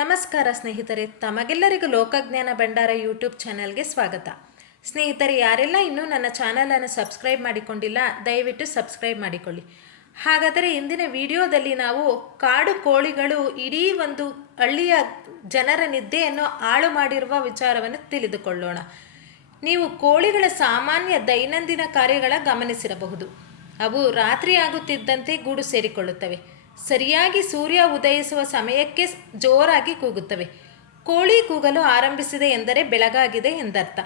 ನಮಸ್ಕಾರ ಸ್ನೇಹಿತರೆ, ತಮಗೆಲ್ಲರಿಗೂ ಲೋಕಜ್ಞಾನ ಭಂಡಾರ ಯೂಟ್ಯೂಬ್ ಚಾನಲ್ಗೆ ಸ್ವಾಗತ. ಸ್ನೇಹಿತರೆ, ಯಾರೆಲ್ಲ ಇನ್ನೂ ನನ್ನ ಚಾನಲನ್ನು ಸಬ್ಸ್ಕ್ರೈಬ್ ಮಾಡಿಕೊಂಡಿಲ್ಲ, ದಯವಿಟ್ಟು ಸಬ್ಸ್ಕ್ರೈಬ್ ಮಾಡಿಕೊಳ್ಳಿ. ಹಾಗಾದರೆ ಇಂದಿನ ವಿಡಿಯೋದಲ್ಲಿ ನಾವು ಕಾಡು ಕೋಳಿಗಳು ಇಡೀ ಒಂದು ಹಳ್ಳಿಯ ಜನರ ನಿದ್ದೆಯನ್ನು ಹಾಳು ಮಾಡಿರುವ ವಿಚಾರವನ್ನು ತಿಳಿದುಕೊಳ್ಳೋಣ. ನೀವು ಕೋಳಿಗಳ ಸಾಮಾನ್ಯ ದೈನಂದಿನ ಕಾರ್ಯಗಳ ಗಮನಿಸಿರಬಹುದು. ಅವು ರಾತ್ರಿ ಆಗುತ್ತಿದ್ದಂತೆ ಗೂಡು ಸೇರಿಕೊಳ್ಳುತ್ತವೆ. ಸರಿಯಾಗಿ ಸೂರ್ಯ ಉದಯಿಸುವ ಸಮಯಕ್ಕೆ ಜೋರಾಗಿ ಕೂಗುತ್ತವೆ. ಕೋಳಿ ಕೂಗಲು ಆರಂಭಿಸಿದೆ ಎಂದರೆ ಬೆಳಗಾಗಿದೆ ಎಂದರ್ಥ.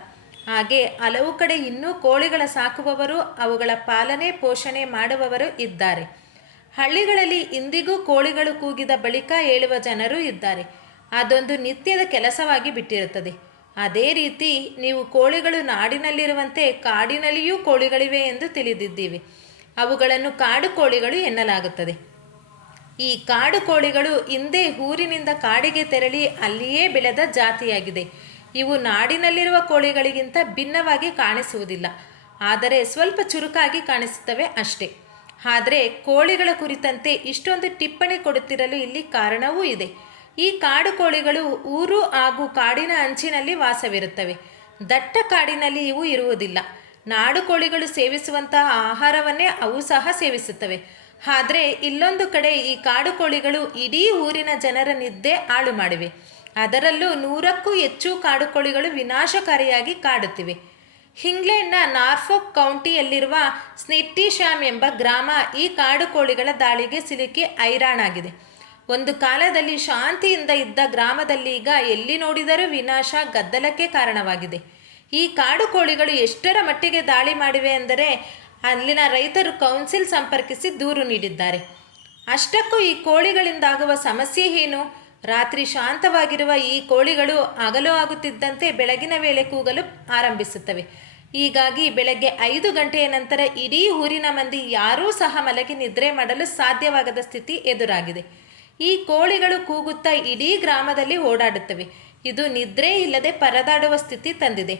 ಹಾಗೆ ಹಲವು ಕಡೆ ಇನ್ನೂ ಕೋಳಿಗಳ ಸಾಕುವವರು, ಅವುಗಳ ಪಾಲನೆ ಪೋಷಣೆ ಮಾಡುವವರು ಇದ್ದಾರೆ. ಹಳ್ಳಿಗಳಲ್ಲಿ ಇಂದಿಗೂ ಕೋಳಿಗಳು ಕೂಗಿದ ಬಳಿಕ ಏಳುವ ಜನರು ಇದ್ದಾರೆ. ಅದೊಂದು ನಿತ್ಯದ ಕೆಲಸವಾಗಿ ಬಿಟ್ಟಿರುತ್ತದೆ. ಅದೇ ರೀತಿ ನೀವು ಕೋಳಿಗಳು ನಾಡಿನಲ್ಲಿರುವಂತೆ ಕಾಡಿನಲ್ಲಿಯೂ ಕೋಳಿಗಳಿವೆ ಎಂದು ತಿಳಿದಿದ್ದೀವಿ. ಅವುಗಳನ್ನು ಕಾಡು ಕೋಳಿಗಳು ಎನ್ನಲಾಗುತ್ತದೆ. ಈ ಕಾಡು ಕೋಳಿಗಳು ಹಿಂದೆ ಊರಿನಿಂದ ಕಾಡಿಗೆ ತೆರಳಿ ಅಲ್ಲಿಯೇ ಬೆಳೆದ ಜಾತಿಯಾಗಿದೆ. ಇವು ನಾಡಿನಲ್ಲಿರುವ ಕೋಳಿಗಳಿಗಿಂತ ಭಿನ್ನವಾಗಿ ಕಾಣಿಸುವುದಿಲ್ಲ, ಆದರೆ ಸ್ವಲ್ಪ ಚುರುಕಾಗಿ ಕಾಣಿಸುತ್ತವೆ ಅಷ್ಟೇ. ಆದರೆ ಕೋಳಿಗಳ ಕುರಿತಂತೆ ಇಷ್ಟೊಂದು ಟಿಪ್ಪಣಿ ಕೊಡುತ್ತಿರಲು ಇಲ್ಲಿ ಕಾರಣವೂ ಇದೆ. ಈ ಕಾಡು ಕೋಳಿಗಳು ಊರು ಹಾಗೂ ಕಾಡಿನ ಅಂಚಿನಲ್ಲಿ ವಾಸವಿರುತ್ತವೆ. ದಟ್ಟ ಕಾಡಿನಲ್ಲಿ ಇವು ಇರುವುದಿಲ್ಲ. ನಾಡು ಕೋಳಿಗಳು ಸೇವಿಸುವಂತಹ ಆಹಾರವನ್ನೇ ಅವು ಸಹ ಸೇವಿಸುತ್ತವೆ. ಆದರೆ ಇಲ್ಲೊಂದು ಕಡೆ ಈ ಕಾಡು ಕೋಳಿಗಳು ಇಡೀ ಊರಿನ ಜನರ ನಿದ್ದೆ ಹಾಳು ಮಾಡಿವೆ. ಅದರಲ್ಲೂ 100ಕ್ಕೂ ಹೆಚ್ಚು ಕಾಡು ಕೋಳಿಗಳು ವಿನಾಶಕಾರಿಯಾಗಿ ಕಾಡುತ್ತಿವೆ. ಇಂಗ್ಲೆಂಡ್ನ ನಾರ್ಫೋಕ್ ಕೌಂಟಿಯಲ್ಲಿರುವ ಸ್ನೆಟ್ಟಿಶ್ಯಾಮ್ ಎಂಬ ಗ್ರಾಮ ಈ ಕಾಡು ಕೋಳಿಗಳ ದಾಳಿಗೆ ಸಿಲುಕಿ ಹೈರಾಣಾಗಿದೆ. ಒಂದು ಕಾಲದಲ್ಲಿ ಶಾಂತಿಯಿಂದ ಇದ್ದ ಗ್ರಾಮದಲ್ಲಿ ಈಗ ಎಲ್ಲಿ ನೋಡಿದರೂ ವಿನಾಶ, ಗದ್ದಲಕ್ಕೆ ಕಾರಣವಾಗಿದೆ. ಈ ಕಾಡು ಕೋಳಿಗಳು ಎಷ್ಟರ ಮಟ್ಟಿಗೆ ದಾಳಿ ಮಾಡಿವೆ ಎಂದರೆ ಅಲ್ಲಿನ ರೈತರು ಕೌನ್ಸಿಲ್ ಸಂಪರ್ಕಿಸಿ ದೂರು ನೀಡಿದ್ದಾರೆ. ಅಷ್ಟಕ್ಕೂ ಈ ಕೋಳಿಗಳಿಂದಾಗುವ ಸಮಸ್ಯೆ ಏನು? ರಾತ್ರಿ ಶಾಂತವಾಗಿರುವ ಈ ಕೋಳಿಗಳು ಹಗಲು ಆಗುತ್ತಿದ್ದಂತೆ ಬೆಳಗಿನ ವೇಳೆ ಕೂಗಲು ಆರಂಭಿಸುತ್ತವೆ. ಹೀಗಾಗಿ ಬೆಳಗ್ಗೆ 5 ಗಂಟೆಯ ನಂತರ ಇಡೀ ಊರಿನ ಮಂದಿ ಯಾರೂ ಸಹ ಮಲಗಿ ನಿದ್ರೆ ಮಾಡಲು ಸಾಧ್ಯವಾಗದ ಸ್ಥಿತಿ ಎದುರಾಗಿದೆ. ಈ ಕೋಳಿಗಳು ಕೂಗುತ್ತಾ ಇಡೀ ಗ್ರಾಮದಲ್ಲಿ ಓಡಾಡುತ್ತವೆ. ಇದು ನಿದ್ರೆ ಇಲ್ಲದೆ ಪರದಾಡುವ ಸ್ಥಿತಿ ತಂದಿದೆ.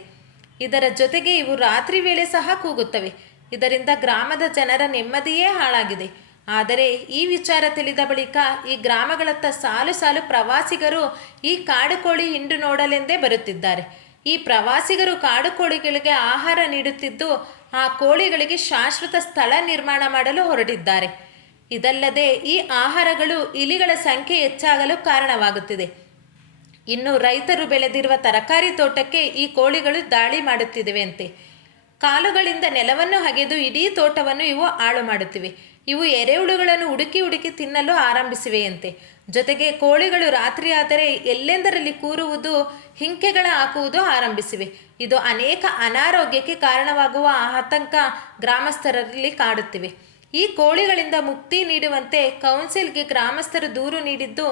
ಇದರ ಜೊತೆಗೆ ಇವು ರಾತ್ರಿ ವೇಳೆ ಸಹ ಕೂಗುತ್ತವೆ. ಇದರಿಂದ ಗ್ರಾಮದ ಜನರ ನೆಮ್ಮದಿಯೇ ಹಾಳಾಗಿದೆ. ಆದರೆ ಈ ವಿಚಾರ ತಿಳಿದ ಬಳಿಕ ಈ ಗ್ರಾಮಗಳತ್ತ ಸಾಲು ಸಾಲು ಪ್ರವಾಸಿಗರು ಈ ಕಾಡು ಕೋಳಿ ಹಿಂಡು ನೋಡಲೆಂದೇ ಬರುತ್ತಿದ್ದಾರೆ. ಈ ಪ್ರವಾಸಿಗರು ಕಾಡು ಕೋಳಿಗಳಿಗೆ ಆಹಾರ ನೀಡುತ್ತಿದ್ದು ಆ ಕೋಳಿಗಳಿಗೆ ಶಾಶ್ವತ ಸ್ಥಳ ನಿರ್ಮಾಣ ಮಾಡಲು ಹೊರಟಿದ್ದಾರೆ. ಇದಲ್ಲದೆ ಈ ಆಹಾರಗಳು ಇಲಿಗಳ ಸಂಖ್ಯೆ ಹೆಚ್ಚಾಗಲು ಕಾರಣವಾಗುತ್ತಿದೆ. ಇನ್ನು ರೈತರು ಬೆಳೆದಿರುವ ತರಕಾರಿ ತೋಟಕ್ಕೆ ಈ ಕೋಳಿಗಳು ದಾಳಿ ಮಾಡುತ್ತಿವೆಯಂತೆ. ಕಾಲುಗಳಿಂದ ನೆಲವನ್ನು ಅಗೆದು ಇಡೀ ತೋಟವನ್ನು ಇವು ಹಾಳು ಮಾಡುತ್ತಿವೆ. ಇವು ಎರೆಹುಳುಗಳನ್ನು ಹುಡುಕಿ ತಿನ್ನಲು ಆರಂಭಿಸಿವೆಯಂತೆ. ಜೊತೆಗೆ ಕೋಳಿಗಳು ರಾತ್ರಿ ಆದರೆ ಎಲ್ಲೆಂದರಲ್ಲಿ ಕೂರುವುದು, ಹಿಂಕೆಗಳ ಹಾಕುವುದು ಆರಂಭಿಸಿವೆ. ಇದು ಅನೇಕ ಅನಾರೋಗ್ಯಕ್ಕೆ ಕಾರಣವಾಗುವ ಆತಂಕ ಗ್ರಾಮಸ್ಥರಲ್ಲಿ ಕಾಡುತ್ತಿವೆ. ಈ ಕೋಳಿಗಳಿಂದ ಮುಕ್ತಿ ನೀಡುವಂತೆ ಕೌನ್ಸಿಲ್ಗೆ ಗ್ರಾಮಸ್ಥರು ದೂರು ನೀಡಿದ್ದು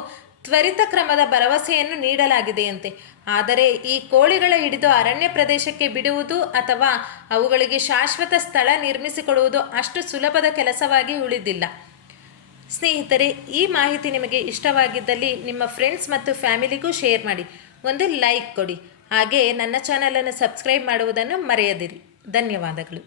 ತ್ವರಿತ ಕ್ರಮದ ಭರವಸೆಯನ್ನು ನೀಡಲಾಗಿದೆಯಂತೆ. ಆದರೆ ಈ ಕೋಳಿಗಳ ಹಿಡಿದು ಅರಣ್ಯ ಪ್ರದೇಶಕ್ಕೆ ಬಿಡುವುದು ಅಥವಾ ಅವುಗಳಿಗೆ ಶಾಶ್ವತ ಸ್ಥಳ ನಿರ್ಮಿಸಿಕೊಡುವುದು ಅಷ್ಟು ಸುಲಭದ ಕೆಲಸವಾಗಿ ಉಳಿದಿಲ್ಲ. ಸ್ನೇಹಿತರೆ, ಈ ಮಾಹಿತಿ ನಿಮಗೆ ಇಷ್ಟವಾಗಿದ್ದಲ್ಲಿ ನಿಮ್ಮ ಫ್ರೆಂಡ್ಸ್ ಮತ್ತು ಫ್ಯಾಮಿಲಿಗೂ ಶೇರ್ ಮಾಡಿ, ಒಂದು ಲೈಕ್ ಕೊಡಿ. ಹಾಗೆ ನನ್ನ ಚಾನಲನ್ನು ಸಬ್ಸ್ಕ್ರೈಬ್ ಮಾಡುವುದನ್ನು ಮರೆಯದಿರಿ. ಧನ್ಯವಾದಗಳು.